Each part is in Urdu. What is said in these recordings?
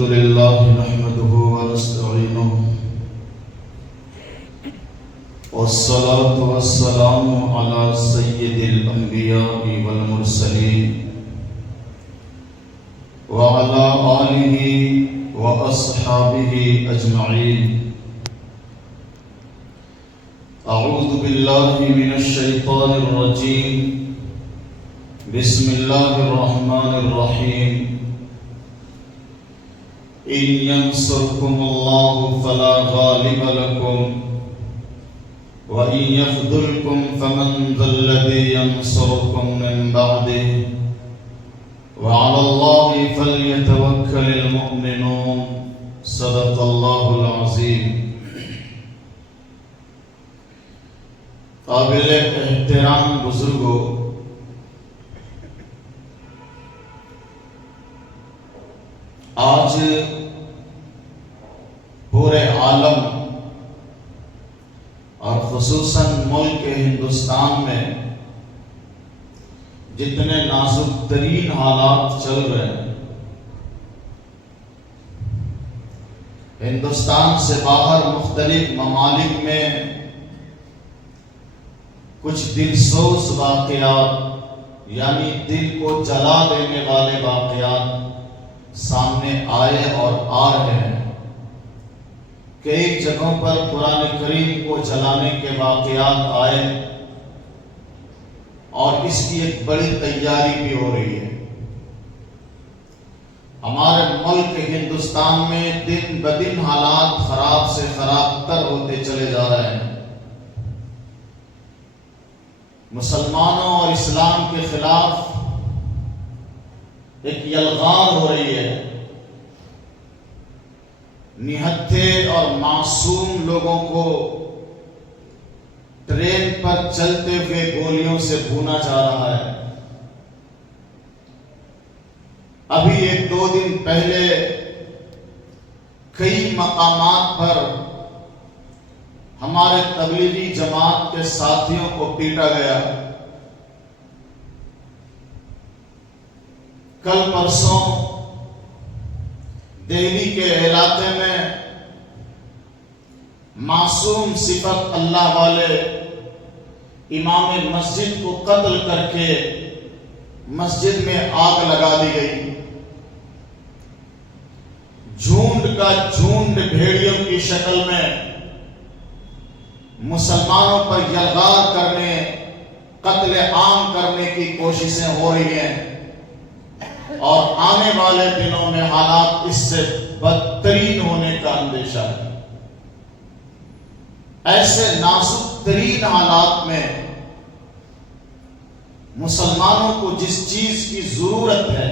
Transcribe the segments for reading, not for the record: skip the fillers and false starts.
الحمد لله نحمده ونستعينه والصلاة والسلام على سيد الأنبياء والمرسلين وعلى آله وأصحابه أجمعين. أعوذ بالله من الشيطان الرجيم. بسم الله الرحمن الرحيم. إن ينصركم الله فلا غالب لكم وإن يخذلكم فمن ذا الذي ينصركم من بعده وعلى الله فليتوكل المؤمنون. صدق الله العظيم. قابل احترام بزرگوں، آج پورے عالم اور خصوصاً ملک ہندوستان میں جتنے نازک ترین حالات چل رہے ہیں، ہندوستان سے باہر مختلف ممالک میں کچھ دلسوز واقعات یعنی دل کو جلا دینے والے واقعات سامنے آئے اور آ رہے ہیں. کئی جگہوں پر قرآن کریم کو جلانے کے واقعات آئے اور اس کی ایک بڑی تیاری بھی ہو رہی ہے. ہمارے ملک ہندوستان میں دن بدن حالات خراب سے خراب تر ہوتے چلے جا رہے ہیں. مسلمانوں اور اسلام کے خلاف ایک یلغار ہو رہی ہے. نہتھے اور معصوم لوگوں کو ٹرین پر چلتے ہوئے گولیوں سے بھونا جا رہا ہے. ابھی 1-2 دن پہلے کئی مقامات پر ہمارے تبلیغی جماعت کے ساتھیوں کو پیٹا گیا. کل پرسوں دہلی کے علاقے میں معصوم صفت اللہ والے امام مسجد کو قتل کر کے مسجد میں آگ لگا دی گئی. جھونڈ کا جھونڈ بھیڑیوں کی شکل میں مسلمانوں پر یلغار کرنے، قتل عام کرنے کی کوششیں ہو رہی ہیں اور آنے والے دنوں میں حالات اس سے بدترین ہونے کا اندیشہ ہے. ایسے نازک ترین حالات میں مسلمانوں کو جس چیز کی ضرورت ہے،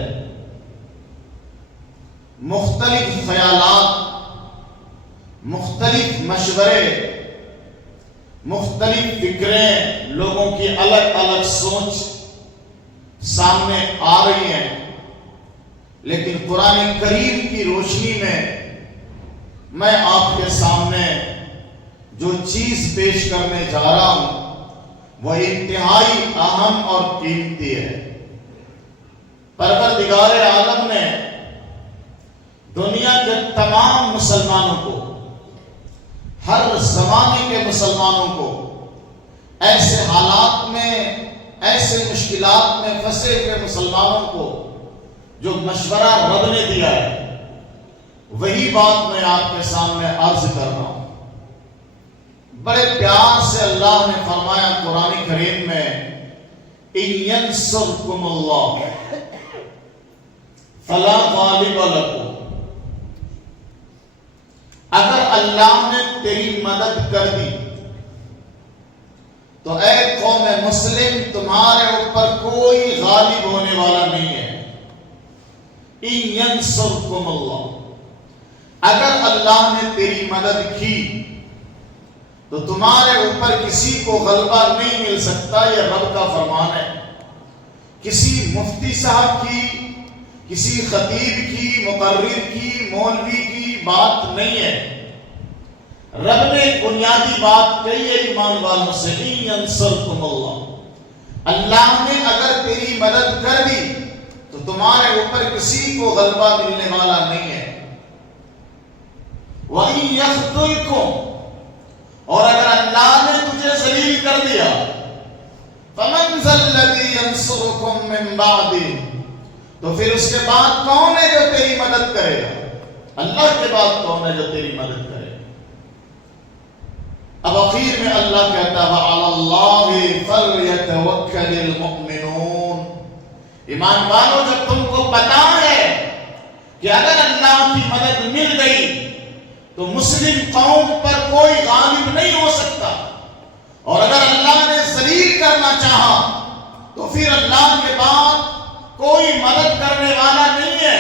مختلف خیالات، مختلف مشورے، مختلف فکریں، لوگوں کی الگ الگ سوچ سامنے آ رہی ہیں، لیکن قرآن کریم کی روشنی میں میں آپ کے سامنے جو چیز پیش کرنے جا رہا ہوں وہ انتہائی اہم اور قیمتی ہے. پروردگار عالم نے دنیا کے تمام مسلمانوں کو، ہر زمانے کے مسلمانوں کو ایسے حالات میں، ایسے مشکلات میں پھنسے ہوئے مسلمانوں کو جو مشورہ رب نے دیا ہے، وہی بات میں آپ کے سامنے عرض کر رہا ہوں. بڑے پیار سے اللہ نے فرمایا قرآن کریم میں، إِن يَنْصُرْكُمُ اللَّهُ فَلَا غَالِبَ لَكُمْ. اگر اللہ نے تیری مدد کر دی تو اے قوم مسلم، تمہارے اوپر کوئی غالب ہونے والا نہیں ہے. إِن يَنْصُرْكُمُ اللَّهُ. اگر اللہ نے تیری مدد کی تو تمہارے اوپر کسی کو غلبہ نہیں مل سکتا. یہ رب کا فرمان ہے. کسی مفتی صاحب کی، کسی خطیب کی، مقرر کی، مولوی کی بات نہیں ہے. رب نے بنیادی بات کہی ہے ایمان والوں سے، إِن يَنْصُرْكُمُ اللَّهُ. اللہ نے اگر تیری مدد کر دی تو تمہارے اوپر کسی کو غلبہ ملنے والا نہیں ہے. وَإِن يَخْذُلْكُمْ، اور اگر اللہ نے تجھے ذلیل کر دیا، فَمَنْ ذَا الَّذِي يَنصُرُكُمْ مِنْ بَعْدِهِ، تو پھر اس کے بعد کون ہے جو تیری مدد کرے گا؟ اللہ کے بعد کون ہے جو تیری مدد کرے گا؟ اب اخیر میں اللہ کہتا ہے وَعَلَى اللَّهِ فَلْيَتَوَكَّلِ الْمُؤْمِنُونَ، ایمان والو جب تم کو پتا ہے کہ اگر اللہ کی مدد مل گئی تو مسلم قوم پر کوئی غالب نہیں ہو سکتا، اور اگر اللہ نے ذلیل کرنا چاہا تو پھر اللہ کے بعد کوئی مدد کرنے والا نہیں ہے،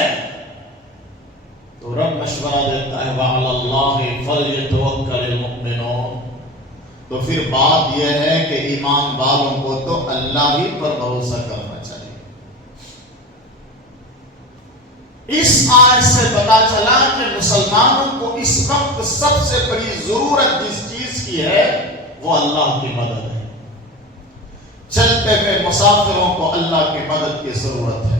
تو رب مشورہ دیتا ہے وَعَلَى اللَّهِ فَلْيَتَوَكَّلِ الْمُؤْمِنُونَ، تو پھر بات یہ ہے کہ ایمان والوں کو تو اللہ ہی پر بھروسہ کرنا چاہیے۔ اس آیت سے پتا چلا کہ مسلمانوں کو اس وقت سب سے بڑی ضرورت جس چیز کی ہے وہ اللہ کی مدد ہے۔ چلتے ہوئے مسافروں کو اللہ کی مدد کی ضرورت ہے،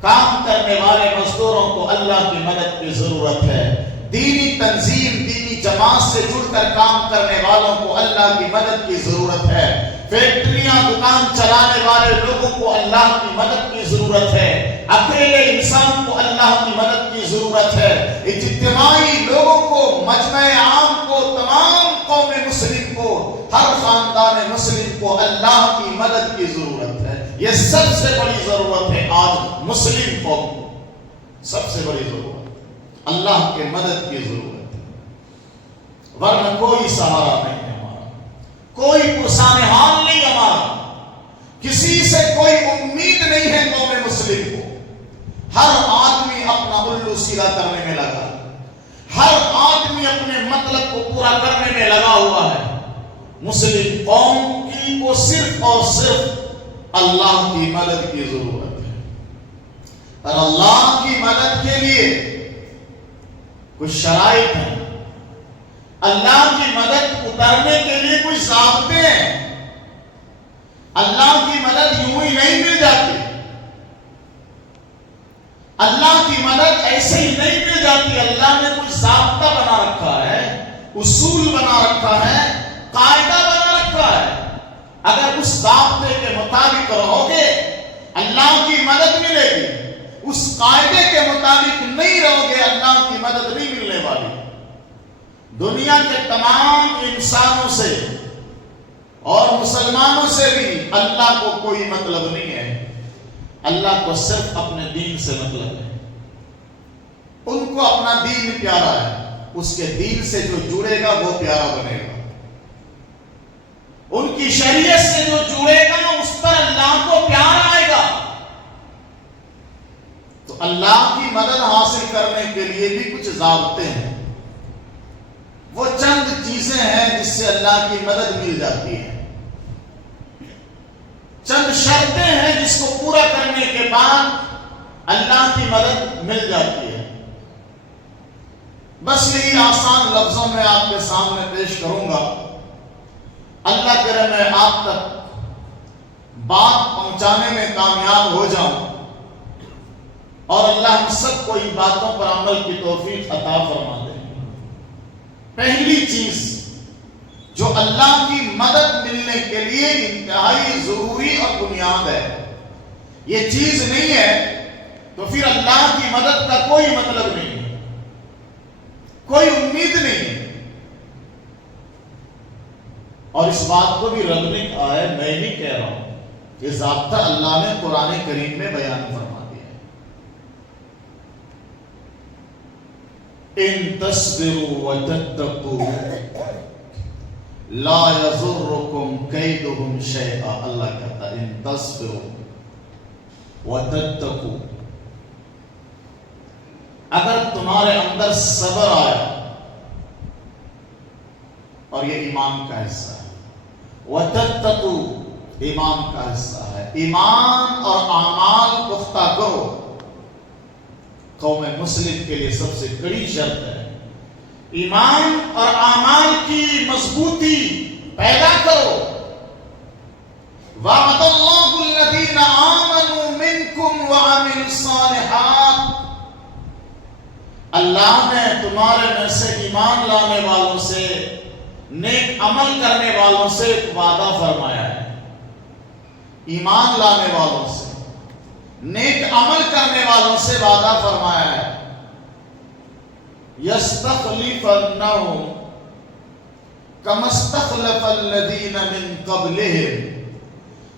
کام کرنے والے مزدوروں کو اللہ کی مدد کی ضرورت ہے، دینی تنظیم دینی جماعت سے جڑ کر کام کرنے والوں کو اللہ کی مدد کی ضرورت ہے، فیکٹریاں دکان چلانے والے لوگوں کو اللہ کی مدد کی ضرورت ہے، اکیلے انسان کو اللہ کی مدد کی ضرورت ہے، اجتماعی لوگوں کو، مجمع عام کو، تمام قوم مسلم کو، ہر خاندان مسلم کو اللہ کی مدد کی ضرورت ہے۔ یہ سب سے بڑی ضرورت ہے آج مسلم قوم کو، سب سے بڑی ضرورت اللہ کے مدد کی ضرورت ہے، ورنہ کوئی سہارا نہیں ہے ہمارا، کوئی پرسان حال نہیں ہمارا، کسی سے کوئی امید نہیں ہے قوم مسلم کو۔ ہر آدمی اپنا الو سیدھا کرنے میں لگا ہے، ہر آدمی اپنے مطلب کو پورا کرنے میں لگا ہوا ہے، مسلم قوم کی کو صرف اور صرف اللہ کی مدد کی ضرورت ہے، اور اللہ کی مدد کے لیے کچھ شرائط ہیں، اللہ کی مدد اترنے کے لیے کچھ ضابطے ہیں، اللہ کی مدد یوں ہی نہیں مل جاتی، اللہ کی مدد ایسے ہی نہیں مل جاتی، اللہ نے کچھ ضابطہ بنا رکھا ہے، اصول بنا رکھا ہے، قاعدہ بنا رکھا ہے، اگر اس ضابطے کے مطابق رہو گے اللہ کی مدد ملے گی، اس قاعدے کے مطابق نہیں رہو گے اللہ کی مدد نہیں ملنے والی۔ دنیا کے تمام انسانوں سے اور مسلمانوں سے بھی اللہ کو کوئی مطلب نہیں ہے، اللہ کو صرف اپنے دین سے مطلب ہے، ان کو اپنا دین پیارا ہے، اس کے دین سے جو جڑے گا وہ پیارا بنے گا، ان کی شریعت سے جو جڑے گا اس پر اللہ کو پیار آئے گا۔ تو اللہ کی مدد حاصل کرنے کے لیے بھی کچھ ضابطے ہیں، وہ چند چیزیں ہیں جس سے اللہ کی مدد مل جاتی ہے، چند شرطیں ہیں جس کو پورا کرنے کے بعد اللہ کی مدد مل جاتی ہے۔ بس یہی آسان لفظوں میں آپ کے سامنے پیش کروں گا، اللہ کرے میں آپ تک بات پہنچانے میں کامیاب ہو جاؤں، اور اللہ ہم سب کو ان باتوں پر عمل کی توفیق عطا فرما دے۔ پہلی چیز جو اللہ کی مدد ملنے کے لیے انتہائی ضروری اور بنیاد ہے، یہ چیز نہیں ہے تو پھر اللہ کی مدد کا کوئی مطلب نہیں ہے، کوئی امید نہیں ہے۔ اور اس بات کو بھی رب نے کہا ہے، میں نہیں کہہ رہا ہوں، یہ ضابطہ اللہ نے قرآن کریم میں بیان فرما دیا ہے۔ ان تصبروا وتتقوا لا يضركم كيدهم شيئا، اللہ کہتا ہے ان تصبروا وتتقوا، اگر تمہارے اندر صبر آیا، اور یہ ایمان کا حصہ ہے، وتتقوا ایمان کا حصہ ہے، ایمان اور اعمال پختہ کرو، قوم مسلم کے لیے سب سے بڑی شرط ہے، ایمان اور اعمال کی مضبوطی پیدا کرو۔ وعد اللہ الذین آمنوا منکم وعملوا الصالحات، اللہ نے تمہارے میں سے ایمان لانے والوں سے، نیک عمل کرنے والوں سے ایک وعدہ فرمایا ہے۔ ایمان لانے والوں سے، نیک عمل کرنے والوں سے وعدہ فرمایا ہے۔ یستخلفنہم کما استخلف الذین من قبلہم،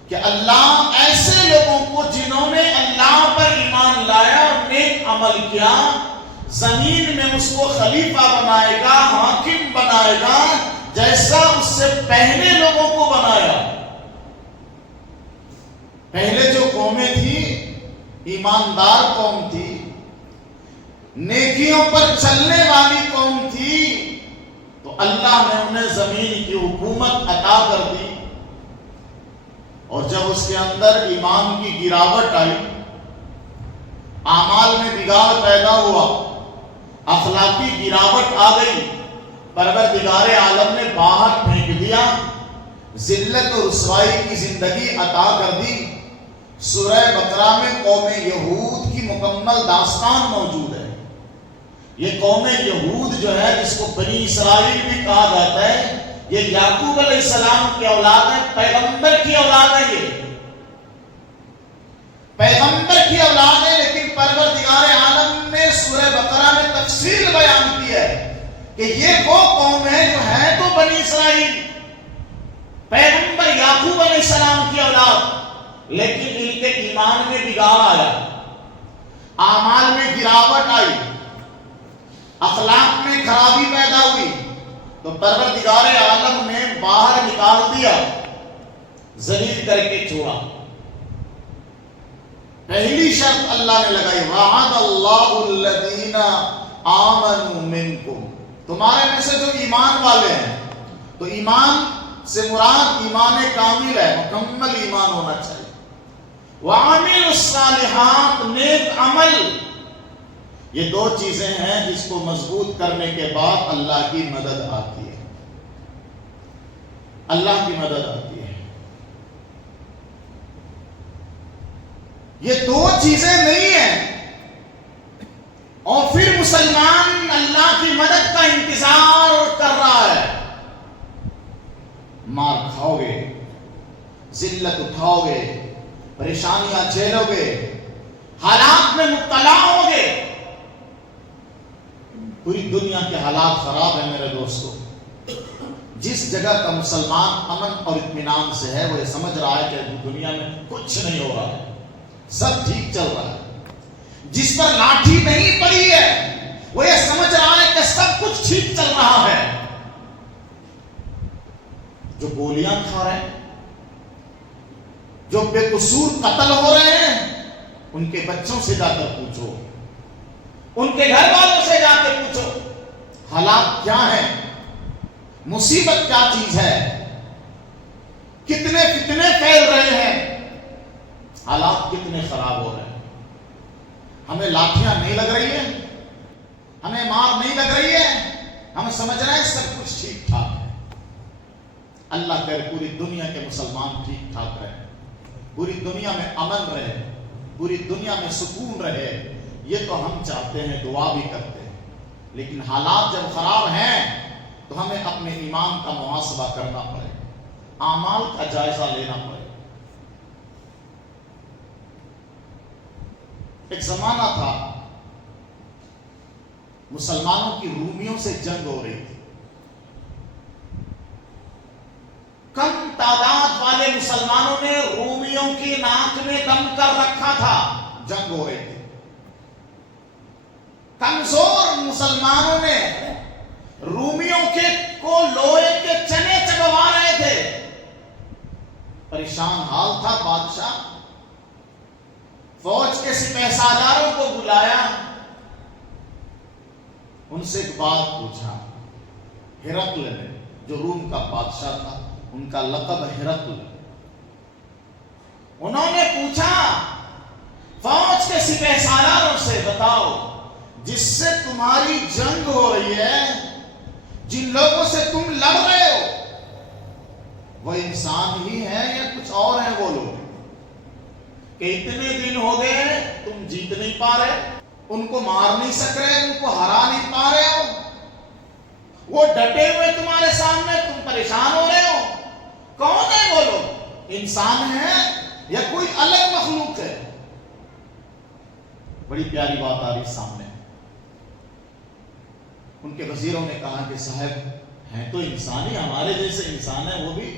کہ اللہ ایسے لوگوں کو جنہوں نے اللہ پر ایمان لایا اور نیک عمل کیا، زمین میں اس کو خلیفہ بنائے گا، حاکم بنائے گا، جیسا اس سے پہلے لوگوں کو بنایا۔ پہلے جو قومیں تھی ایماندار قوم تھی، نیکیوں پر چلنے والی قوم تھی، تو اللہ نے انہیں زمین کی حکومت عطا کر دی۔ اور جب اس کے اندر ایمان کی گراوٹ آئی، اعمال میں بگاڑ پیدا ہوا، اخلاقی گراوٹ آ گئی، پروردگار عالم نے باہر پھینک دیا، ذلت و رسوائی کی زندگی عطا کر دی۔ سورہ بقرہ میں قوم یہود کی مکمل داستان موجود ہے۔ یہ قوم یہود جو ہے، جس کو بنی اسرائیل بھی کہا جاتا ہے، یہ یعقوب علیہ السلام کی اولاد ہے، پیغمبر کی اولاد ہے، یہ پیغمبر کی اولاد ہے، لیکن پروردگار عالم نے سورہ بقرہ میں تفصیل بیان کی ہے کہ یہ وہ قوم ہے جو ہے تو بنی اسرائیل، پیغمبر یعقوب علیہ السلام کی اولاد، لیکن ان کے ایمان میں بگاڑ آیا، اعمال میں گراوٹ آئی، اخلاق میں خرابی پیدا ہوئی، تو پروردگار عالم نے باہر نکال دیا، ذلیل کر کے چھوڑا۔ پہلی شرط اللہ نے لگائی، وعد اللہ الذین آمنوا منکم، تمہارے میں سے جو ایمان والے ہیں، تو ایمان سے مراد ایمان کامل ہے، مکمل ایمان ہونا چاہیے۔ وعملوا الصالحات، نیک عمل، یہ دو چیزیں ہیں جس کو مضبوط کرنے کے بعد اللہ کی مدد آتی ہے، اللہ کی مدد آتی ہے۔ یہ دو چیزیں نہیں ہیں اور پھر مسلمان اللہ کی مدد کا انتظار کر رہا ہے۔ مار کھاؤ گے، ذلت اٹھاؤ گے، پریشانیاں جھیلو گے، حالات میں مبتلا ہوگے۔ پوری دنیا کے حالات خراب ہیں میرے دوستو۔ جس جگہ کا مسلمان امن اور اطمینان سے ہے، وہ یہ سمجھ رہا ہے کہ دنیا میں کچھ نہیں ہو رہا ہے، سب ٹھیک چل رہا ہے۔ جس پر لاٹھی نہیں پڑی ہے، وہ یہ سمجھ رہا ہے کہ سب کچھ ٹھیک چل رہا ہے۔ جو گولیاں کھا رہے ہیں، جو بے قصور قتل ہو رہے ہیں، ان کے بچوں سے جا کر پوچھو، ان کے گھر والوں سے جا کے پوچھو، حالات کیا ہیں، مصیبت کیا چیز ہے، کتنے فتنے پھیل رہے ہیں، حالات کتنے خراب ہو رہے ہیں۔ ہمیں لاٹھیاں نہیں لگ رہی ہیں، ہمیں مار نہیں لگ رہی ہے، ہم سمجھ رہے ہیں سب کچھ ٹھیک ٹھاک ہے۔ اللہ کرے پوری دنیا کے مسلمان ٹھیک ٹھاک رہے، پوری دنیا میں امن رہے، پوری دنیا میں سکون رہے، یہ تو ہم چاہتے ہیں، دعا بھی کرتے ہیں۔ لیکن حالات جب خراب ہیں تو ہمیں اپنے ایمان کا محاسبہ کرنا پڑے، اعمال کا جائزہ لینا پڑے۔ ایک زمانہ تھا مسلمانوں کی رومیوں سے جنگ ہو رہی تھی، کم تعداد والے مسلمانوں نے رومیوں کی ناک میں دم کر رکھا تھا، جنگ ہو رہی تھی۔ کمزور مسلمانوں نے رومیوں کو لوہے کے چنے چبوا رہے تھے، پریشان حال تھا بادشاہ۔ فوج کے سپہ سالاروں کو بلایا، ان سے ایک بات پوچھا۔ ہرقل نے، جو روم کا بادشاہ تھا، ان کا لقب ہرقل، انہوں نے پوچھا فوج کے سپہ سالاروں سے، بتاؤ جس سے تمہاری جنگ ہو رہی ہے، جن لوگوں سے تم لڑ رہے ہو، وہ انسان ہی ہیں یا کچھ اور ہیں وہ لوگ، کہ اتنے دن ہو گئے تم جیت نہیں پا رہے؟ ان کو مار نہیں سک رہے، ان کو ہرا نہیں پا رہے ہو، وہ ڈٹے ہوئے تمہارے سامنے، تم پریشان ہو رہے ہو. کون ہے وہ لوگ؟ انسان ہے یا کوئی الگ مخلوق ہے؟ بڑی پیاری بات آ رہی سامنے. ان کے وزیروں نے کہا کہ صاحب ہیں تو انسان ہی، ہمارے جیسے انسان ہیں، وہ بھی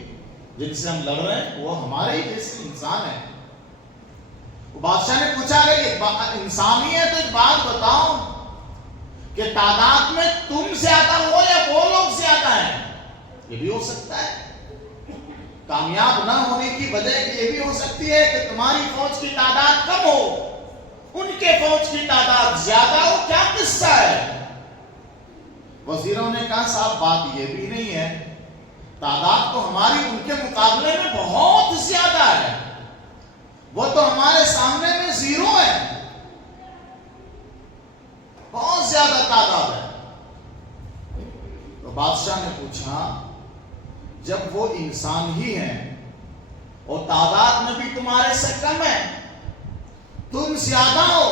جن سے ہم لڑ رہے ہیں وہ ہمارے ہی جیسے انسان ہیں. وہ بادشاہ نے پوچھا کہ یہ انسان ہی ہے تو ایک بات بتاؤ کہ تعداد میں تم زیادہ ہو یا وہ لوگ زیادہ ہیں؟ یہ بھی ہو سکتا ہے. کامیاب نہ ہونے کی وجہ یہ بھی ہو سکتی ہے کہ تمہاری فوج کی تعداد کم ہو، ان کے فوج کی تعداد زیادہ ہو. کیا قصہ ہے؟ وزیروں نے کہا صاحب بات یہ بھی نہیں ہے، تعداد تو ہماری ان کے مقابلے میں بہت زیادہ ہے، وہ تو ہمارے سامنے میں زیرو ہے، بہت زیادہ تعداد ہے. تو بادشاہ نے پوچھا جب وہ انسان ہی ہیں اور تعداد میں بھی تمہارے سے کم ہے، تم زیادہ ہو،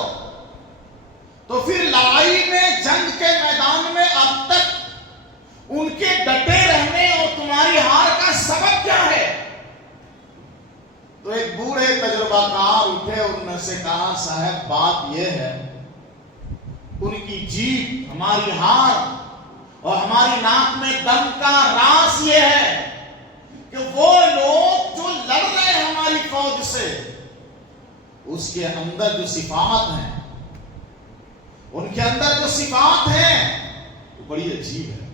تو پھر لڑائی میں، جنگ کے میدان میں اب تک ان کے ڈٹے رہنے اور تمہاری ہار کا سبب کیا ہے؟ تو ایک بوڑھے تجربہ کار اٹھے، انہوں نے سے کہا صاحب بات یہ ہے، ان کی جیت، ہماری ہار اور ہماری ناک میں دم کا راز یہ ہے کہ وہ لوگ جو لڑ رہے ہیں ہماری فوج سے، اس کے اندر جو صفات ہیں، ان کے اندر جو صفات ہیں وہ بڑی عجیب ہے.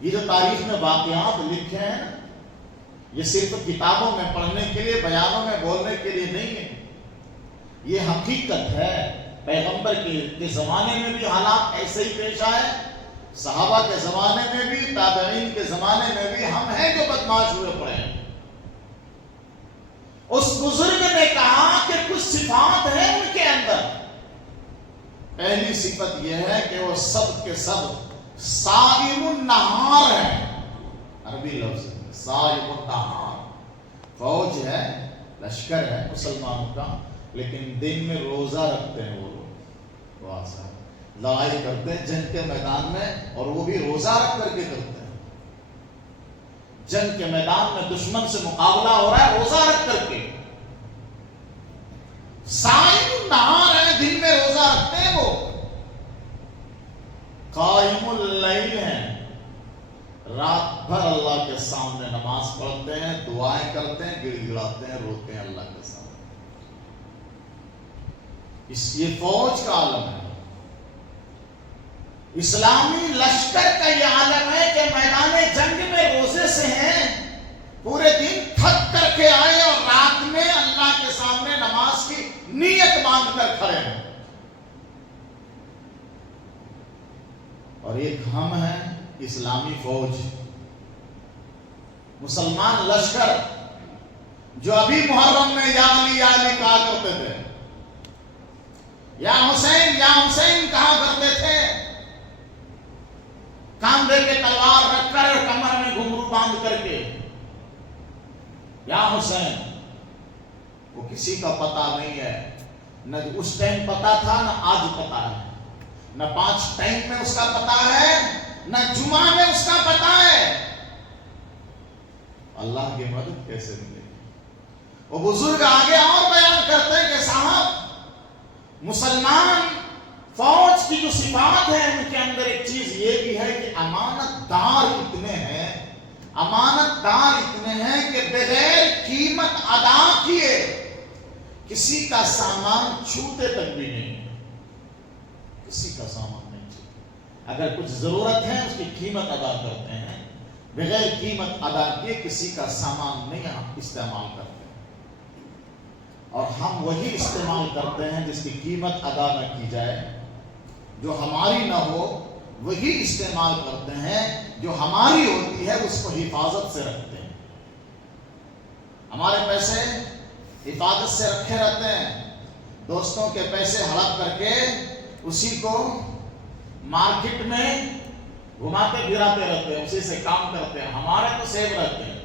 یہ جو تاریخ میں واقعات لکھے ہیں یہ صرف کتابوں میں پڑھنے کے لیے، بیانوں میں بولنے کے لیے نہیں ہے، یہ حقیقت ہے. پیغمبر کے زمانے میں بھی حالات ایسے ہی پیش آئے، صحابہ کے زمانے میں بھی، تابعین کے زمانے میں بھی. ہم ہیں جو بدماش ہوئے پڑے ہیں. اس بزرگ نے کہا کہ کچھ صفات ہیں ان کے اندر. پہلی صفت یہ ہے کہ وہ سب کے سب صائم النہار ہیں. عربی لفظ صائم النہار. فوج ہے، لشکر ہے مسلمانوں کا، لیکن دن میں روزہ رکھتے ہیں. وہ لوگ لڑائی کرتے ہیں جنگ کے میدان میں، اور وہ بھی روزہ رکھ کر کے کرتے ہیں. جنگ کے میدان میں دشمن سے مقابلہ ہو رہا ہے، روزہ رکھ کر کے. صائم النہار ہے، دن میں روزہ رکھتے ہیں. وہ قائم اللیل ہیں، رات بھر اللہ کے سامنے نماز پڑھتے ہیں، دعائیں کرتے ہیں، گڑ گڑاتے ہیں، روتے ہیں اللہ کے سامنے. یہ فوج کا عالم ہے. اسلامی لشکر کا یہ عالم ہے کہ میدان جنگ میں روزے سے ہیں، پورے دن تھک کر کے آئے اور رات میں اللہ کے سامنے نماز کی نیت باندھ کر کھڑے ہیں. اور ایک ہم ہیں اسلامی فوج، مسلمان لشکر، جو ابھی محرم میں یا علی یا علی کہا کرتے تھے، یا حسین کہا کرتے تھے، کاندھے پہ تلوار رکھ کر اور کمر میں گھنگرو باندھ کر کے یا حسین. وہ کسی کا پتہ نہیں ہے، نہ اس ٹائم پتہ تھا نہ آج پتہ ہے، نہ 5 ٹائم میں اس کا پتہ ہے نہ جمعہ میں اس کا پتہ ہے. اللہ کی مدد کیسے ملے؟ وہ بزرگ آگے اور بیان کرتے ہیں کہ صاحب مسلمان فوج کی جو صفات ہے ان کے اندر ایک چیز یہ بھی ہے کہ امانت دار اتنے ہیں، امانت دار اتنے ہیں کہ بغیر قیمت ادا کیے کسی کا سامان چھوتے تک بھی نہیں، کسی کا سامان نہیں چھوتے. اگر کچھ ضرورت ہے اس کی قیمت ادا کرتے ہیں، بغیر قیمت ادا کیے کسی کا سامان نہیں ہم استعمال کرتے. اور ہم وہی استعمال کرتے ہیں جس کی قیمت ادا نہ کی جائے، جو ہماری نہ ہو وہی استعمال کرتے ہیں، جو ہماری ہوتی ہے اس کو حفاظت سے رکھتے ہیں. ہمارے پیسے حفاظت سے رکھے رہتے ہیں، دوستوں کے پیسے ہڑپ کر کے اسی کو مارکیٹ میں گھماتے پھراتے رہتے ہیں، اسی سے کام کرتے ہیں. ہمارے تو سیو رہتے ہیں،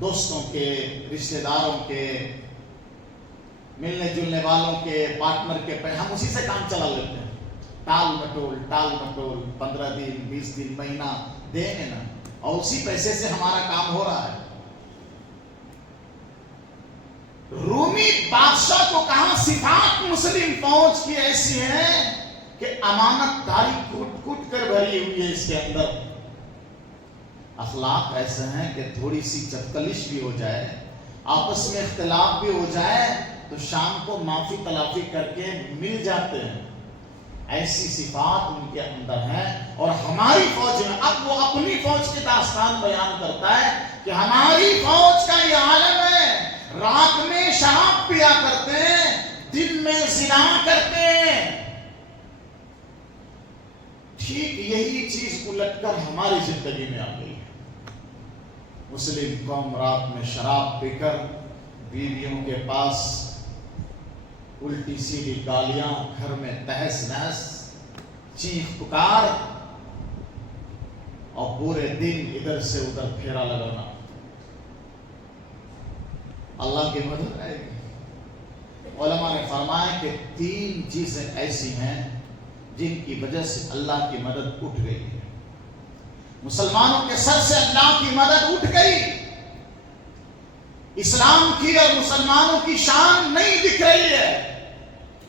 دوستوں کے، رشتہ داروں کے. ملنے جلنے والوں کے پارٹنر کے پہ ہم اسی سے کام چلا لیتے ہیں. ٹال مٹول 15 دن 20 دن مہینہ دیں گے نا, اور اسی پیسے سے ہمارا کام ہو رہا ہے. رومی بادشاہ کو کہا صفات مسلم فوج کی ایسی ہیں کہ امانت داری کٹ کٹ کر بھری ہوئی ہے اس کے اندر. اخلاق ایسے ہیں کہ تھوڑی سی چپکلش بھی ہو جائے, آپس میں اختلاف بھی ہو جائے تو شام کو معافی تلافی کر کے مل جاتے ہیں. ایسی صفات ان کے اندر ہیں. اور ہماری فوج میں اب وہ اپنی فوج کی داستان بیان کرتا ہے کہ ہماری فوج کا یہ عالم ہے, رات میں شراب پیا کرتے ہیں, دن میں زنا کرتے ہیں. ٹھیک یہی چیز الٹ کر ہماری زندگی میں آ گئی ہے. مسلم قوم رات میں شراب پی کر بیویوں کے پاس الٹی سیدھی گالیاں, گھر میں تہس نہس, چیخ پکار, اور پورے دن ادھر سے ادھر پھیرا لگانا. اللہ کی مدد آئے گی. علماء نے فرمایا کہ 3 چیزیں ایسی ہیں جن کی وجہ سے اللہ کی مدد اٹھ گئی ہے. مسلمانوں کے سر سے اللہ کی مدد اٹھ گئی. اسلام کی اور مسلمانوں کی شان نہیں دکھ رہی ہے.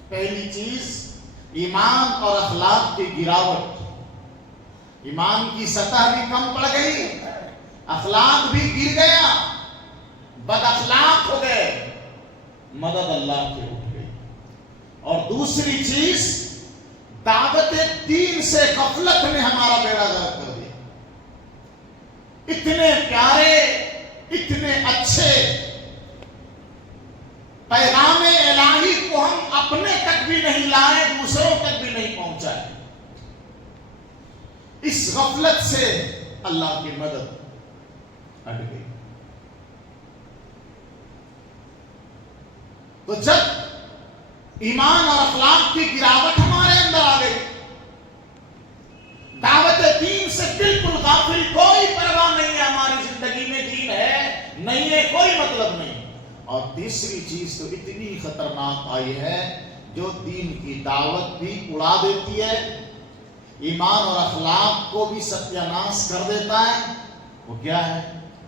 پہلی چیز ایمان اور اخلاق کی گراوٹ. ایمان کی سطح بھی کم پڑ گئی, اخلاق بھی گر گیا, بد اخلاق ہو گئے, مدد اللہ کی اٹھ گئی. اور دوسری چیز دعوت دین سے غفلت نے ہمارا بیڑا غرق کر دیا. اتنے پیارے, اتنے اچھے پیغام الہی کو ہم اپنے تک بھی نہیں لائے, دوسروں تک بھی نہیں پہنچائے. اس غفلت سے اللہ کی مدد ہٹ گئی. تو جب ایمان اور اخلاق کی گراوٹ ہمارے اندر آ گئی, دعوت دین سے بالکل غافل, کوئی پرواہ نہیں ہے ہماری زندگی میں, دین ہے نہیں ہے کوئی مطلب نہیں. اور تیسری چیز تو اتنی خطرناک آئی ہے جو دین کی دعوت بھی اڑا دیتی ہے, ایمان اور اخلاق کو بھی ستیاناش کر دیتا ہے. وہ کیا ہے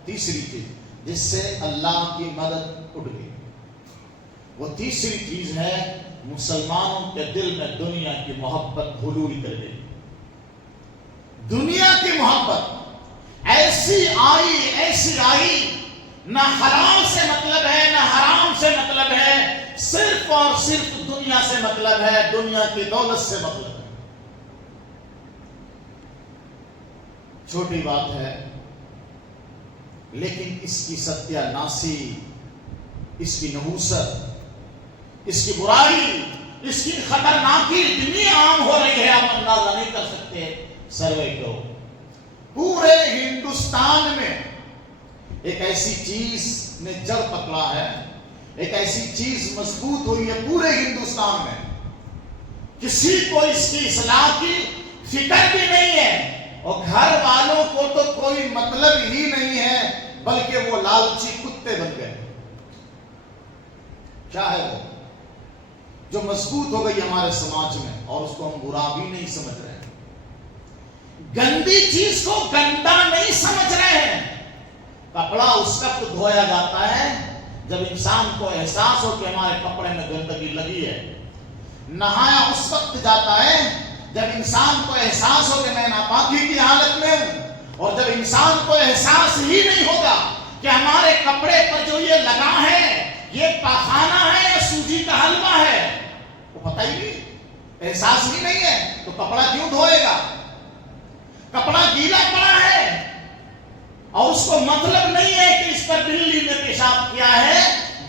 تیسری چیز جس سے اللہ کی مدد اٹھ گئی؟ وہ تیسری چیز ہے مسلمانوں کے دل میں دنیا کی محبت حلول کر گئی. دنیا کی محبت ایسی آئی, نہ حلال سے مطلب ہے, نہ حرام سے مطلب ہے, صرف اور صرف دنیا سے مطلب ہے, دنیا کی دولت سے مطلب ہے. چھوٹی بات ہے لیکن اس کی ستیاناسی, اس کی نحوست, اس کی برائی, اس کی خطرناکی اتنی عام ہو رہی ہے آپ اندازہ نہیں کر سکتے. سروے کرو, پورے ہندوستان میں ایک ایسی چیز نے جڑ پکڑا ہے, ایک ایسی چیز مضبوط ہوئی ہے پورے ہندوستان میں, کسی کو اس کی اصلاح کی فکر بھی نہیں ہے, اور گھر والوں کو تو کوئی مطلب ہی نہیں ہے, بلکہ وہ لالچی کتے بن گئے. کیا ہے وہ جو مضبوط ہو گئی ہمارے سماج میں, اور اس کو ہم برا بھی نہیں سمجھ رہے ہیں, گندی چیز کو گندا نہیں سمجھ رہے ہیں. کپڑا اس وقت دھویا جاتا ہے جب انسان کو احساس ہو کہ ہمارے کپڑے میں گندگی لگی ہے. نہایا اس وقت جاتا ہے جب انسان کو احساس ہو کہ میں ناپاکی کی حالت میں ہوں, اور جب انسان کو احساس ہی نہیں ہوگا کہ ہمارے کپڑے پر جو یہ لگا ہے یہ پاخانہ ہے یا سوجی کا حلوہ ہے, وہ پتہ ہی نہیں, احساس ہی نہیں ہے, تو کپڑا کیوں دھوئے گا؟ کپڑا گیلا پڑا ہے اور اس کو مطلب نہیں ہے کہ اس پر بلی نے پیشاب کیا ہے,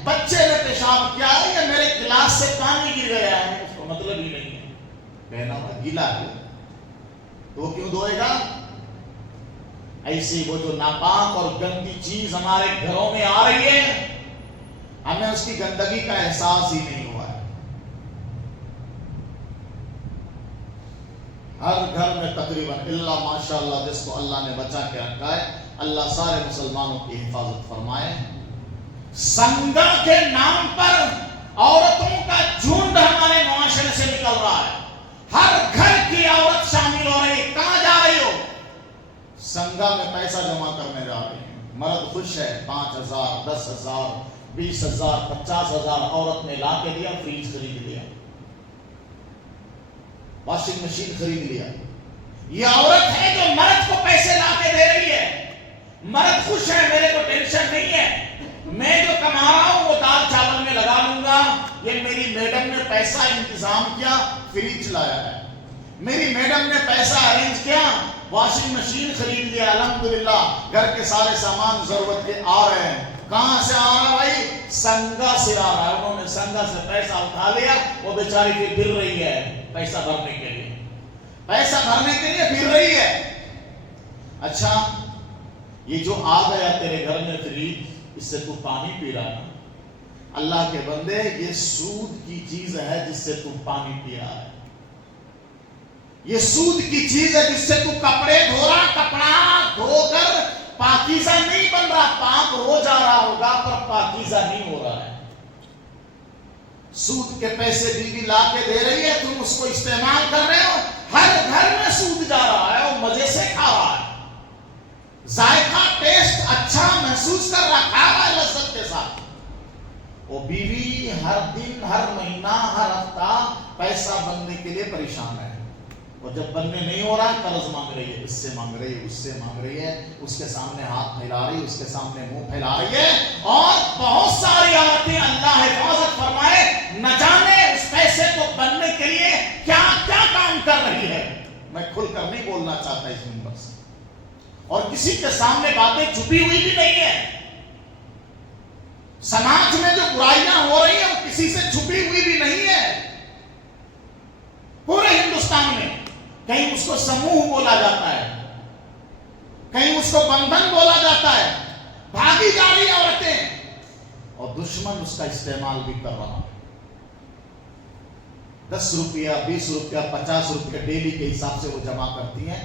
بچے نے پیشاب کیا ہے, یا میرے گلاس سے پانی گر گیا ہے, اس کو مطلب ہی نہیں ہے. پہنا ہوا گیلا ہے تو وہ کیوں دھوئے گا؟ ایسی وہ جو ناپاک اور گندی چیز ہمارے گھروں میں آ رہی ہے, ہمیں اس کی گندگی کا احساس ہی نہیں ہوا ہے. ہر گھر میں تقریباً اللہ ماشاءاللہ جس کو اللہ نے بچا کے رکھا ہے, اللہ سارے مسلمانوں کی حفاظت فرمائے. سنگا کے نام پر عورت مرد خوش ہے، 5,000 10,000 20,000 50,000 عورت نے لا کے دیا، فریج خرید لیا، واشنگ مشین خرید لیا. یہ عورت ہے جو مرد کو پیسے لا کے دے رہی ہے. مرد خوش ہے، میرے کو ٹینشن نہیں ہے، میں جو کما رہا ہوں وہ دال چاول میں لگا لوں گا. یہ میری میڈم نے پیسہ انتظام کیا، فریج لایا ہے. میری میڈم نے پیسہ ارینج کیا، واشنگ مشین خرید لیا. الحمدللہ گھر کے سارے سامان ضرورت کے آ رہے ہیں. کہاں سے آ رہا بھائی؟ سنگا سے آ رہا ہے. انہوں نے سنگا سے پیسہ اٹھا لیا، وہ بیچاری پھر گر رہی ہے پیسہ بھرنے کے لیے، پیسہ بھرنے کے لیے پھر رہی ہے. اچھا یہ جو آ گیا تیرے گھر میں فریج، اس سے تو پانی پی رہا ہے. اللہ کے بندے یہ سود کی چیز ہے جس سے تو پانی پی رہا ہے. یہ سود کی چیز ہے جس سے تو کپڑے دھو رہا، کپڑا دھو کر پاکیزہ نہیں بن رہا. پاک ہو جا رہا ہوگا پر پاکیزہ نہیں ہو رہا ہے. سود کے پیسے بیوی لا کے دے رہی ہے، تم اس کو استعمال کر رہے ہو. ہر گھر میں سود جا رہا ہے اور مزے سے کھا رہا ہے، ذائقہ ٹیسٹ اچھا محسوس کر رہا، کھا رہا ہے لذت کے ساتھ. وہ بیوی ہر دن، ہر مہینہ، ہر ہفتہ پیسہ بننے کے لیے پریشان ہے. اور جب بننے نہیں ہو رہا ہے قرض مانگ رہی ہے، اس سے مانگ رہی ہے، اس سے مانگ رہی ہے، اس کے سامنے ہاتھ پھیلا رہی ہے، اس کے سامنے منہ پھیلا رہی ہے. اور بہت ساری عورتیں، اللہ حفاظت فرمائے، نہ جانے اس پیسے کو بننے کے لیے کیا کیا کام کر رہی ہے. میں کھل کر نہیں بولنا چاہتا اس منبر سے، اور کسی کے سامنے باتیں چھپی ہوئی بھی نہیں ہے. سماج میں جو برائیاں ہو رہی ہیں وہ کسی سے چھپی ہوئی بھی نہیں ہے. پورے ہندوستان میں کہیں اس کو سموہ بولا جاتا ہے، کہیں اس کو بندھن بولا جاتا ہے. بھاگی جا رہی عورتیں، اور دشمن اس کا استعمال بھی کر رہا ہے. 10 روپیہ 20 روپیہ 50 روپیہ ڈیلی کے حساب سے وہ جمع کرتی ہیں.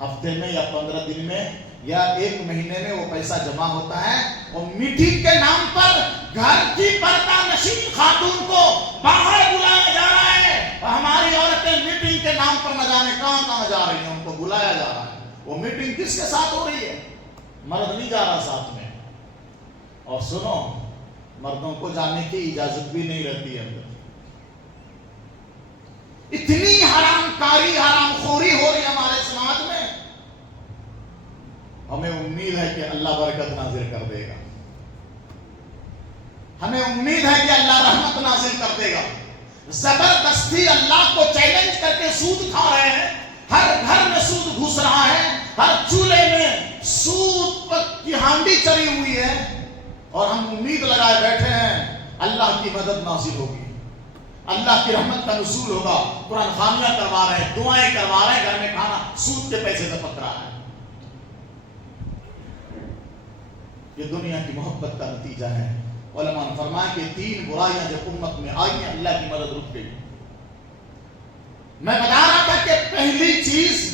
ہفتے میں یا 15 دن میں یا 1 مہینے میں وہ پیسہ جمع ہوتا ہے. اور میٹنگ کے نام پر گھر کی پردہ نشین خاتون کو باہر بلایا جا رہا ہے. ہماری عورتیں میٹنگ کے نام پر نہ جانے کہاں کہاں جا رہی ہیں، ان کو بلایا جا رہا ہے. وہ میٹنگ کس کے ساتھ ہو رہی ہے؟ مرد نہیں جا رہا ساتھ میں. اور سنو، مردوں کو جانے کی اجازت بھی نہیں رہتی ہے. اتنی حرام کاری، حرام خوری ہو رہی ہمارے سماج میں. ہمیں امید ہے کہ اللہ برکت نازل کر دے گا، ہمیں امید ہے کہ اللہ رحمت نازل کر دے گا. زبردستی اللہ کو چیلنج کر کے سود کھا رہے ہیں. ہر گھر میں سود گھس رہا ہے، ہر چولہے میں سود کی ہانڈی چلی ہوئی ہے. اور ہم امید لگائے بیٹھے ہیں اللہ کی مدد نازل ہوگی، اللہ کی رحمت کا نزول ہوگا. قرآن خوانیاں کروا رہے ہیں، دعائیں کروا رہے ہیں، گھر میں کھانا سود کے پیسے سے پک رہا ہے. یہ دنیا کی محبت کا نتیجہ ہے. علماء نے فرمایا کہ 3 برائیاں جب امت میں آئی ہیں اللہ کی مدد رک گئی. میں بتا رہا تھا کہ پہلی چیز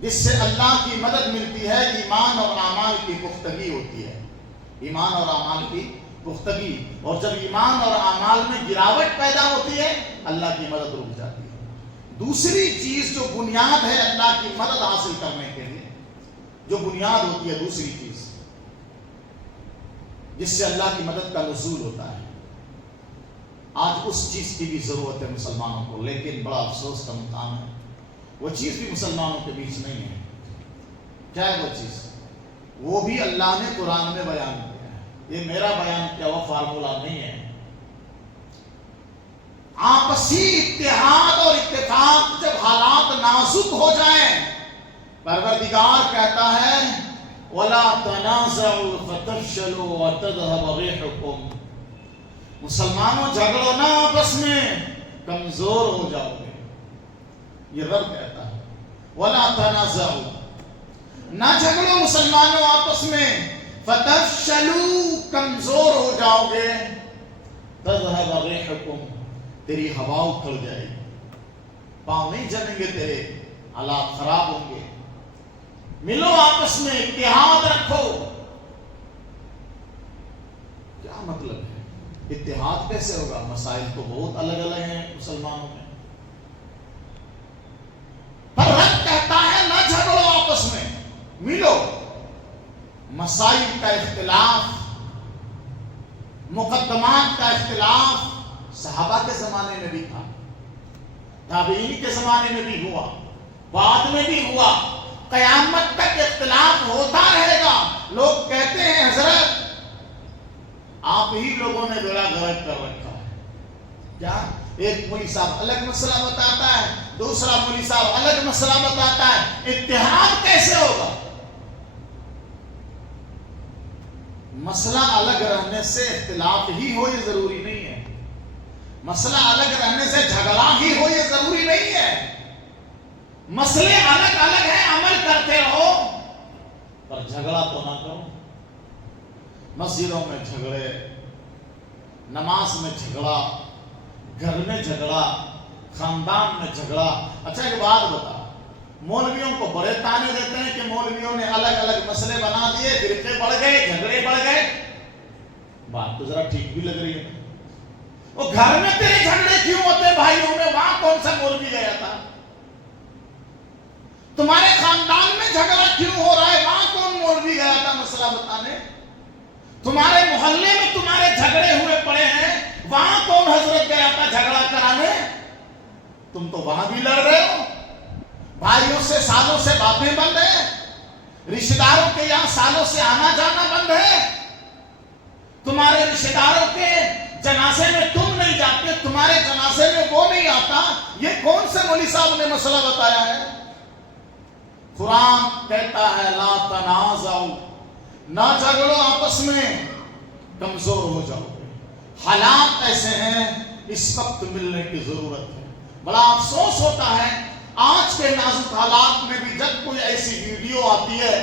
جس سے اللہ کی مدد ملتی ہے ایمان اور اعمال کی پختگی ہوتی ہے. ایمان اور اعمال کی پختگی. اور جب ایمان اور اعمال میں گراوٹ پیدا ہوتی ہے اللہ کی مدد رک جاتی ہے. دوسری چیز جو بنیاد ہے اللہ کی مدد حاصل کرنے کے لیے، جو بنیاد ہوتی ہے، دوسری چیز جس سے اللہ کی مدد کا نزول ہوتا ہے، آج اس چیز کی بھی ضرورت ہے مسلمانوں کو. لیکن بڑا افسوس کا مقام ہے وہ چیز بھی مسلمانوں کے بیچ نہیں ہے. کیا ہے وہ چیز؟ وہ بھی اللہ نے قرآن میں بیان کیا ہے. یہ میرا بیان کیا ہوا فارمولا نہیں ہے. آپسی اتحاد اور اتفاق جب حالات نازک ہو جائیں، پروردگار کہتا ہے وَلَا تَنَازَعُوا فَتَفْشَلُوا وَتَذْهَبَ رِيحُكُمْ. مسلمانوں جھگڑو نہ آپس میں، کمزور ہو جاؤ گے. یہ رب کہتا ہے وَلَا تَنَازَعُوا، نہ جھگڑو مسلمانوں آپس میں، فَتَفْشَلُوا، کمزور ہو جاؤ گے، تَذْهَبَ رِيحُكُمْ، تیری ہوا اکھڑ جائے گی، پاؤں نہیں جمیں گے تیرے، حالات خراب ہوں گے. ملو آپس میں، اتحاد رکھو. کیا مطلب ہے؟ اتحاد کیسے ہوگا؟ مسائل تو بہت الگ الگ ہیں مسلمانوں میں، پر رب کہتا ہے نہ جھگڑو آپس میں، ملو. مسائل کا اختلاف، مقدمات کا اختلاف صحابہ کے زمانے میں بھی تھا، تابعین کے زمانے میں بھی ہوا، بعد میں بھی ہوا، قیامت تک اختلاف ہوتا رہے گا۔ لوگ کہتے ہیں حضرت آپ ہی لوگوں نے بیڑا غرق کر رکھا ہے، کیا؟ ایک مولوی صاحب الگ مسئلہ بتاتا ہے، دوسرا مولوی صاحب الگ مسئلہ بتاتا ہے، اتحاد کیسے ہوگا؟ مسئلہ الگ رہنے سے اختلاف ہی ہو یہ ضروری نہیں ہے، مسئلہ الگ رہنے سے جھگڑا ہی ہو یہ ضروری نہیں ہے۔ مسئلے الگ الگ ہیں، عمل کرتے رہو پر جھگڑا تو نہ کرو۔ مسجدوں میں جھگڑے، نماز میں جھگڑا، گھر میں جھگڑا، خاندان میں جھگڑا۔ اچھا ایک بات بتا، مولویوں کو بڑے تانے دیتے ہیں کہ مولویوں نے الگ الگ مسئلے بنا دیے، فرقے بڑھ گئے، جھگڑے بڑھ گئے۔ بات تو ذرا ٹھیک بھی لگ رہی ہے، وہ گھر میں تیرے جھگڑے کیوں ہوتے بھائیوں میں؟ وہاں کون سا مولوی گیا تھا؟ تمہارے خاندان میں جھگڑا کیوں ہو رہا ہے؟ وہاں کون مولوی گیا تھا مسئلہ بتانے؟ تمہارے محلے میں تمہارے جھگڑے ہوئے پڑے ہیں، وہاں کون حضرت گیا تھا جھگڑا کرانے؟ تم تو وہاں بھی لڑ رہے ہو، بھائیوں سے سالوں سے باتیں بند ہیں، رشتہ داروں کے یہاں سالوں سے آنا جانا بند ہے، تمہارے رشتہ داروں کے جنازے میں تم نہیں جاتے، تمہارے جنازے میں وہ نہیں آتا، یہ کون سے مولوی صاحب نے مسئلہ بتایا ہے؟ قرآن کہتا ہے لا تنازعوا، نہ جھگڑو آپس میں، کمزور ہو جاؤ گے۔ حالات ایسے ہیں، اس وقت ملنے کی ضرورت ہے۔ بڑا افسوس ہوتا ہے آج کے نازک حالات میں بھی جب کوئی ایسی ویڈیو آتی ہے،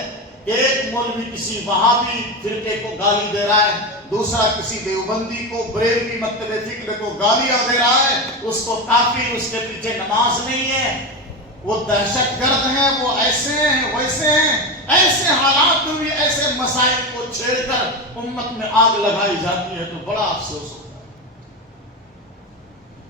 ایک مولوی کسی وہابی فرقے کو گالی دے رہا ہے، دوسرا کسی دیوبندی کو، بریلوی مکتب فکر کو گالیاں دے رہا ہے، اس کو کافی، اس کے پیچھے نماز نہیں ہے، وہ دہشت گرد ہیں، وہ ایسے ہیں ویسے ہیں، ایسے حالات میں بھی ایسے مسائل کو چھیڑ کر امت میں آگ لگائی جاتی ہے، تو بڑا افسوس ہوتا ہے۔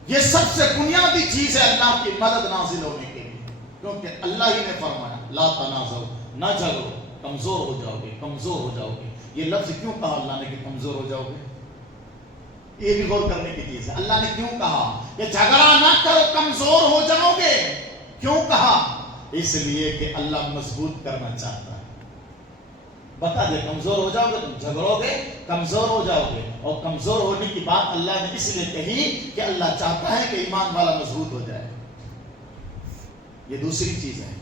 یہ سب سے بنیادی چیز ہے اللہ کی مدد نازل ہونے کے لیے، کیونکہ اللہ ہی نے فرمایا لا تنازعوا، نہ جھگڑو، کمزور ہو جاؤ گے، کمزور ہو جاؤ گے۔ یہ لفظ کیوں کہا اللہ نے کہ کمزور ہو جاؤ گے؟ یہ بھی غور کرنے کی چیز ہے، اللہ نے کیوں کہا کہ جھگڑا نہ کرو کمزور ہو جاؤ گے؟ کیوں کہا؟ اس لیے کہ اللہ مضبوط کرنا چاہتا ہے۔ بتا دے کمزور ہو جاؤ گے، تم جھگڑو گے، کمزور ہو جاؤ گے، اور کمزور ہونے کی بات اللہ نے اس لیے کہی کہ اللہ چاہتا ہے کہ ایمان والا مضبوط ہو جائے۔ یہ دوسری چیز ہے،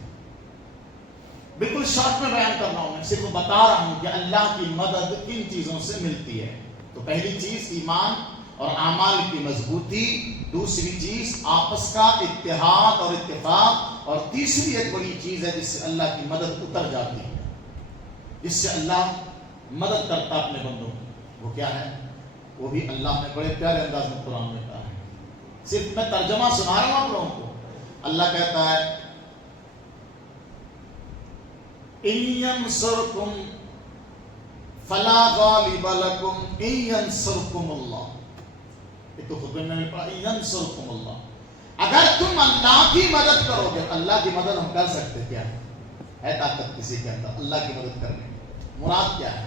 بالکل شارٹ میں بیان کر رہا ہوں، میں صرف بتا رہا ہوں کہ اللہ کی مدد کن چیزوں سے ملتی ہے۔ تو پہلی چیز ایمان اور اعمال کی مضبوطی، دوسری چیز آپس کا اتحاد اور اتفاق، اور تیسری ایک بڑی چیز ہے جس سے اللہ کی مدد اتر جاتی ہے، جس سے اللہ مدد کرتا اپنے بندوں کو۔ وہ کیا ہے؟ وہ بھی اللہ نے بڑے پیارے انداز میں قرآن میں کہا ہے، صرف میں ترجمہ سنا رہا ہوں آپ لوگوں کو۔ اللہ کہتا ہے إِن يَنْصُرْكُمْ فَلَا غَالِبَ لَكُمْ إِن يَنْصُرْكُمُ اللَّهُ۔ یہ تو خطبے میں نے پڑھا يَنْصُرْكُمُ اللَّهُ، اگر تم اللہ کی مدد کرو گے۔ اللہ کی مدد ہم کر سکتے کیا ہے طاقت کسی کے اندر اللہ کی مدد کرنے کی؟ مراد کیا ہے؟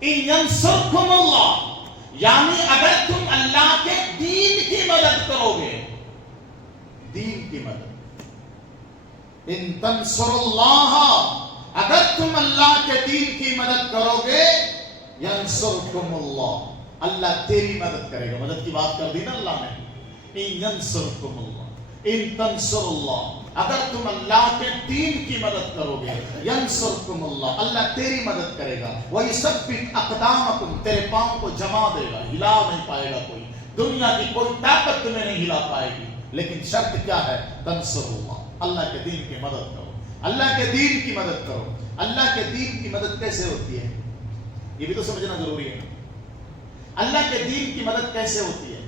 إِن يَنْصُرْكُمُ اللَّهُ، یعنی اگر تم اللہ کے دین کی مدد کرو گے، دین کی مدد۔ إِن تَنْصُرُوا اللَّهَ، اگر تم اللہ کے دین کی مدد کرو گے، ینصرکم اللہ، اللہ تیری مدد کرے گا۔ مدد کی بات کر دی نا اللہ نے، ان ینصرکم اللہ، ان تنصروا اللہ، اگر تم اللہ کے دین کی مدد کرو گے، ینصرکم اللہ، اللہ تیری مدد کرے گا۔ وَيُثَبِّتْ أَقْدَامَكُمْ، تیرے پاؤں کو جما دے گا، ہلا نہیں پائے گا کوئی، دنیا کی کوئی طاقت تمہیں نہیں ہلا پائے گی۔ لیکن شرط کیا ہے؟ تنصروا اللہ، اللہ کے دین کی مدد کرو، اللہ کے دین کی مدد کرو۔ اللہ کے دین کی مدد کیسے ہوتی ہے یہ بھی تو سمجھنا ضروری ہے۔ اللہ کے دین کی مدد کیسے ہوتی ہے؟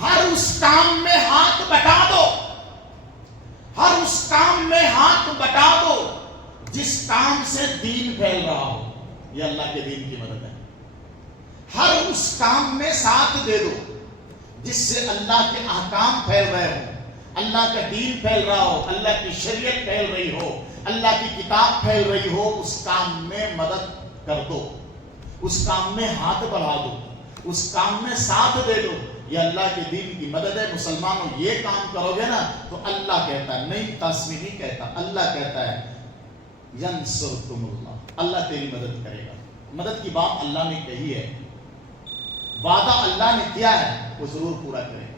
ہر اس کام میں ہاتھ بٹا دو، ہر اس کام میں ہاتھ بٹا دو جس کام سے دین پھیل رہا ہو، یہ اللہ کے دین کی مدد ہے۔ ہر اس کام میں ساتھ دے دو جس سے اللہ کے احکام پھیل رہے ہوں، اللہ کا دین پھیل رہا ہو، اللہ کی شریعت پھیل رہی ہو، اللہ کی کتاب پھیل رہی ہو، اس کام میں مدد کر دو، اس کام میں ہاتھ بڑھا دو، اس کام میں ساتھ دے دو. یہ اللہ کے دین کی مدد ہے. مسلمانوں یہ کام کرو گے نا تو اللہ کہتا ہے، نہیں قاسمی نہیں کہتا، اللہ کہتا ہے ینصرکم اللہ، اللہ تیری مدد کرے گا. مدد کی بات اللہ نے کہی ہے، وعدہ اللہ نے کیا ہے، وہ ضرور پورا کرے گا.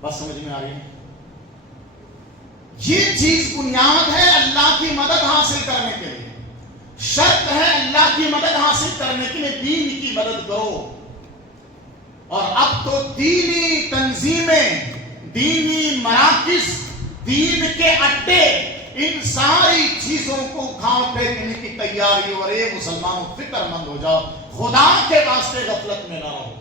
بات سمجھ میں آ رہی ہے؟ یہ چیز بنیاد ہے اللہ کی مدد حاصل کرنے کے لیے، شرط ہے اللہ کی مدد حاصل کرنے کے لیے دین کی مدد کرو. اور اب تو دینی تنظیمیں، دینی مراکز، دین کے اڈے، ان ساری چیزوں کو کھاؤ پھینکنے کی تیاری. اور اے مسلمانوں فکر مند ہو جاؤ، خدا کے واسطے غفلت میں نہ رہو.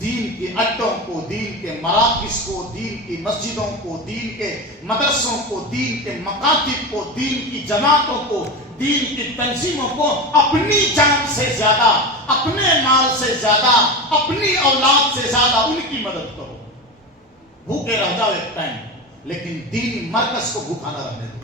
دین کے اڈوں کو، دین کے مراکز کو، دین کی مسجدوں کو، دین کے مدرسوں کو، دین کے مکاتب کو، دین کی جماعتوں کو، دین کی تنظیموں کو اپنی جان سے زیادہ، اپنے مال سے زیادہ، اپنی اولاد سے زیادہ ان کی مدد کرو. بھوکے رہ جاؤ ایک ٹائم، لیکن دینی مرکز کو بھوکا نہ رہنے دو،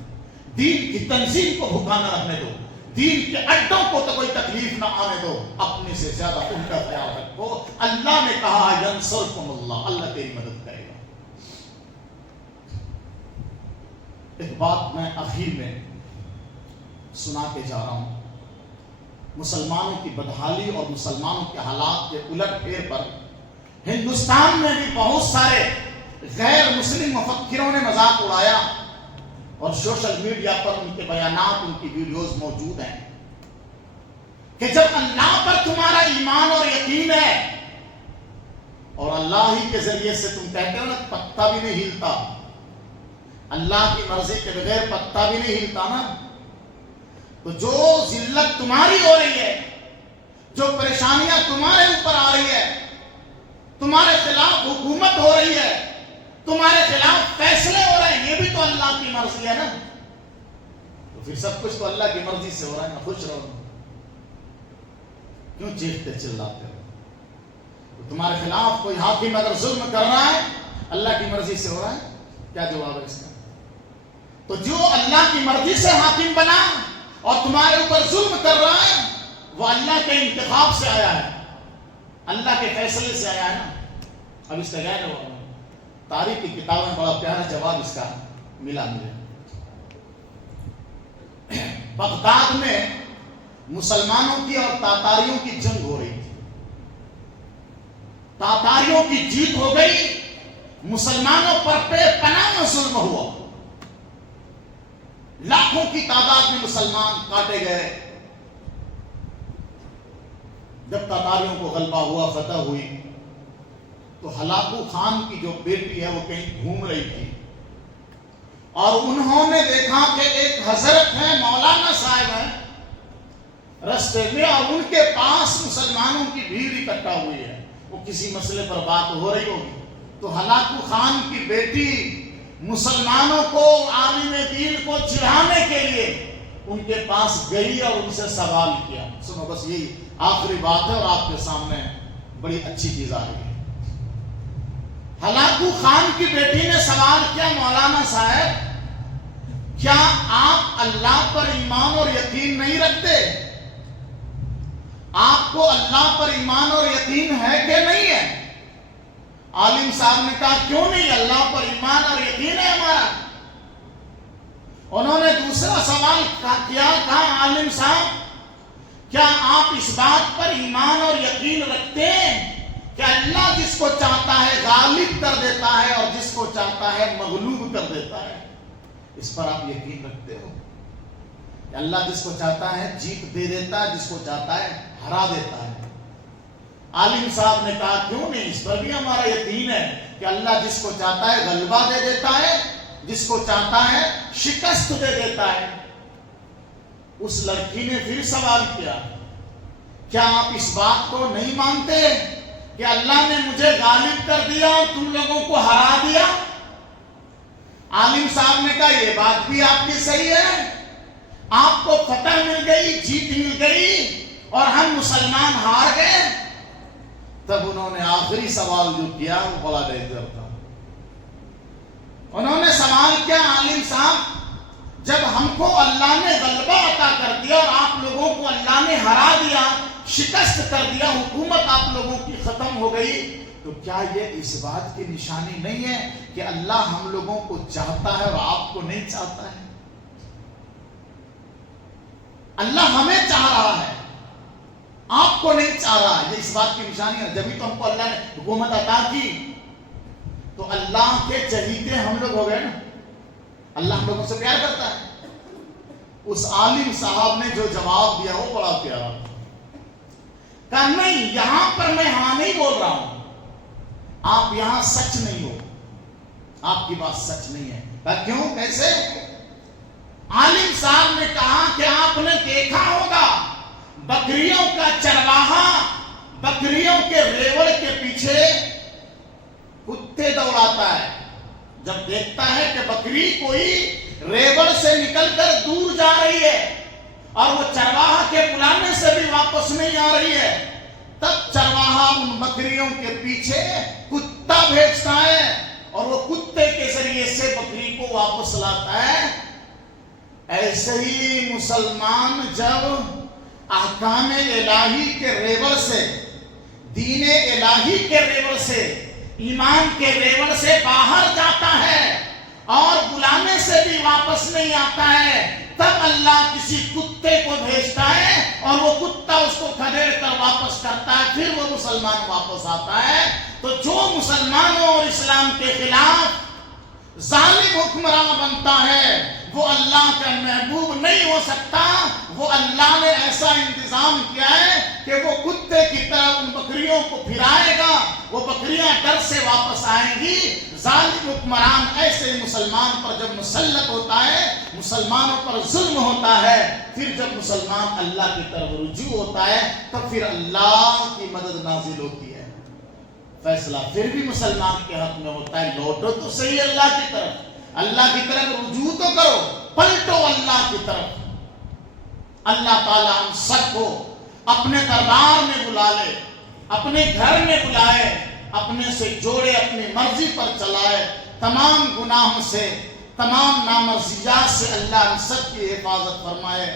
دین کی تنظیم کو بھوکا نہ رہنے دو، دین کے اڈوں کو تو کوئی تکلیف نہ آنے دو. اپنے سے زیادہ ان کا خیال رکھو. اللہ نے کہا ینصرکم اللہ، اللہ تیری مدد کرے گا. ایک بات میں اخیر میں سنا کے جا رہا ہوں. مسلمانوں کی بدحالی اور مسلمانوں کے حالات کے الٹ پھیر پر ہندوستان میں بھی بہت سارے غیر مسلم مفکروں نے مذاق اڑایا، اور سوشل میڈیا پر ان کے بیانات، ان کی ویڈیوز موجود ہیں کہ جب اللہ پر تمہارا ایمان اور یقین ہے اور اللہ ہی کے ذریعے سے تم کہتے ہو نا پتا بھی نہیں ہلتا، اللہ کی مرضی کے بغیر پتا بھی نہیں ہلتا نا، تو جو ذلت تمہاری ہو رہی ہے، جو پریشانیاں تمہارے اوپر آ رہی ہے، تمہارے خلاف حکومت ہو رہی ہے، تمہارے خلاف فیصلے ہو رہے ہیں، یہ بھی تو اللہ کی مرضی ہے نا. تو پھر سب کچھ تو اللہ کی مرضی سے ہو رہا ہے نا. خوش رہو، کیوں چیختے چلاتے ہو؟ تو تمہارے خلاف کوئی حاکم اگر ظلم کر رہا ہے، اللہ کی مرضی سے ہو رہا ہے، کیا جواب ہے اس کا؟ تو جو اللہ کی مرضی سے حاکم بنا اور تمہارے اوپر ظلم کر رہا ہے، وہ اللہ کے انتخاب سے آیا ہے، اللہ کے فیصلے سے آیا ہے نا. اب اس کا غیر ہوا، تاریخ کی کتاب میں بڑا پیارا جواب اس کا ملا مجھے. بغداد میں مسلمانوں کی اور تاتاریوں کی جنگ ہو رہی تھی. تاتاریوں کی جیت ہو گئی، مسلمانوں پر بے پناہ ظلم ہوا، لاکھوں کی تعداد میں مسلمان کاٹے گئے. جب تاتاریوں کو غلبہ ہوا، فتح ہوئی، تو ہلاکو خان کی جو بیٹی ہے وہ کہیں گھوم رہی تھی، اور انہوں نے دیکھا کہ ایک حضرت ہے، مولانا صاحب ہیں رستے میں، اور ان کے پاس مسلمانوں کی بھیڑ اکٹھا ہوئی ہے، وہ کسی مسئلے پر بات ہو رہی ہوگی. تو ہلاکو خان کی بیٹی مسلمانوں کو، عالم دین کو چڑھانے کے لیے ان کے پاس گئی اور ان سے سوال کیا. سنو بس یہی آخری بات ہے اور آپ کے سامنے بڑی اچھی چیز آ رہی ہے. ہلاکو خان کی بیٹی نے سوال کیا، مولانا صاحب کیا آپ اللہ پر ایمان اور یقین نہیں رکھتے؟ آپ کو اللہ پر ایمان اور یقین ہے کہ نہیں ہے؟ عالم صاحب نے کہا کیوں نہیں، اللہ پر ایمان اور یقین ہے ہمارا. انہوں نے دوسرا سوال کیا، کہا عالم صاحب کیا آپ اس بات پر ایمان اور یقین رکھتے ہیں کہ اللہ جس کو چاہتا ہے غالب کر دیتا ہے اور جس کو چاہتا ہے مغلوب کر دیتا ہے؟ اس پر آپ یقین رکھتے ہو کہ اللہ جس کو چاہتا ہے جیت دے دیتا ہے، جس کو چاہتا ہے ہرا دیتا ہے؟ عالم صاحب نے کہا کیوں نہیں، اس پر بھی ہمارا یقین ہے کہ اللہ جس کو چاہتا ہے غلبہ دے دیتا ہے، جس کو چاہتا ہے شکست دے دیتا ہے. اس لڑکی نے پھر سوال کیا، کیا آپ اس بات کو نہیں مانتے کہ اللہ نے مجھے غالب کر دیا اور تم لوگوں کو ہرا دیا؟ عالم صاحب نے کہا یہ بات بھی آپ کی صحیح ہے، آپ کو فتح مل گئی، جیت مل گئی اور ہم مسلمان ہار گئے. تب انہوں نے آخری سوال جو کیا وہ بڑا ڈینجر تھا. انہوں نے سوال کیا، عالم صاحب جب ہم کو اللہ نے غلبہ عطا کر دیا اور آپ لوگوں کو اللہ نے ہرا دیا، شکست کر دیا، حکومت آپ لوگوں کی ختم ہو گئی، تو کیا یہ اس بات کی نشانی نہیں ہے کہ اللہ ہم لوگوں کو چاہتا ہے اور آپ کو نہیں چاہتا ہے؟ اللہ ہمیں چاہ رہا ہے، آپ کو نہیں چاہ رہا ہے، یہ اس بات کی نشانی ہے۔ جبھی تو ہم کو اللہ نے حکومت عطا کی، تو اللہ کے چہیتے ہم لوگ ہو گئے نا، اللہ ہم لوگوں سے پیار کرتا ہے۔ اس عالم صاحب نے جو جواب دیا وہ بڑا پیارا، کہا نہیں، یہاں پر میں ہاں نہیں بول رہا ہوں، آپ یہاں سچ نہیں ہو، آپ کی بات سچ نہیں ہے۔ کہا کیوں، کیسے؟ عالم صاحب نے کہا کہ آپ نے دیکھا ہوگا بکریوں کا چرواہا بکریوں کے ریوڑ کے پیچھے کتے دوڑاتا ہے، جب دیکھتا ہے کہ بکری کوئی ریوڑ سے نکل کر دور جا رہی ہے اور وہ چرواہا کے بلانے سے بھی واپس نہیں آ رہی ہے، تب چرواہا ان بکریوں کے پیچھے کتا بھیجتا ہے اور وہ کتے کے ذریعے سے بکری کو واپس لاتا ہے۔ ایسے ہی مسلمان جب احکام الہی کے ریوڑ سے، دین الہی کے ریوڑ سے، ایمان کے ریوڑ سے باہر جاتا ہے اور بلانے سے بھی واپس نہیں آتا ہے، تب اللہ کسی کتے کو بھیجتا ہے اور وہ کتا اس کو کھدیڑ کر واپس کرتا ہے، پھر وہ مسلمان واپس آتا ہے۔ تو جو مسلمانوں اور اسلام کے خلاف ظالم حکمراں بنتا ہے وہ اللہ کا محبوب نہیں ہو سکتا۔ وہ اللہ نے ایسا انتظام کیا ہے کہ وہ کتے کی طرح ان بکریوں کو پھرائے گا، وہ بکریاں ڈر سے واپس آئیں گی۔ ظالم حکمران ایسے مسلمان پر جب مسلط ہوتا ہے، مسلمانوں پر ظلم ہوتا ہے، پھر جب مسلمان اللہ کی طرف رجوع ہوتا ہے تو پھر اللہ کی مدد نازل ہوتی ہے، فیصلہ پھر بھی مسلمان کے حق میں ہوتا ہے۔ لوٹو تو صحیح اللہ کی طرف، اللہ کی طرف رجوع تو کرو، پلٹو اللہ کی طرف۔ اللہ تعالیٰ ہم سب کو اپنے دربار میں بلا لے، اپنے گھر میں بلائے، اپنے سے جوڑے، اپنی مرضی پر چلائے، تمام گناہوں سے، تمام نامرضیات سے اللہ ہم سب کی حفاظت فرمائے۔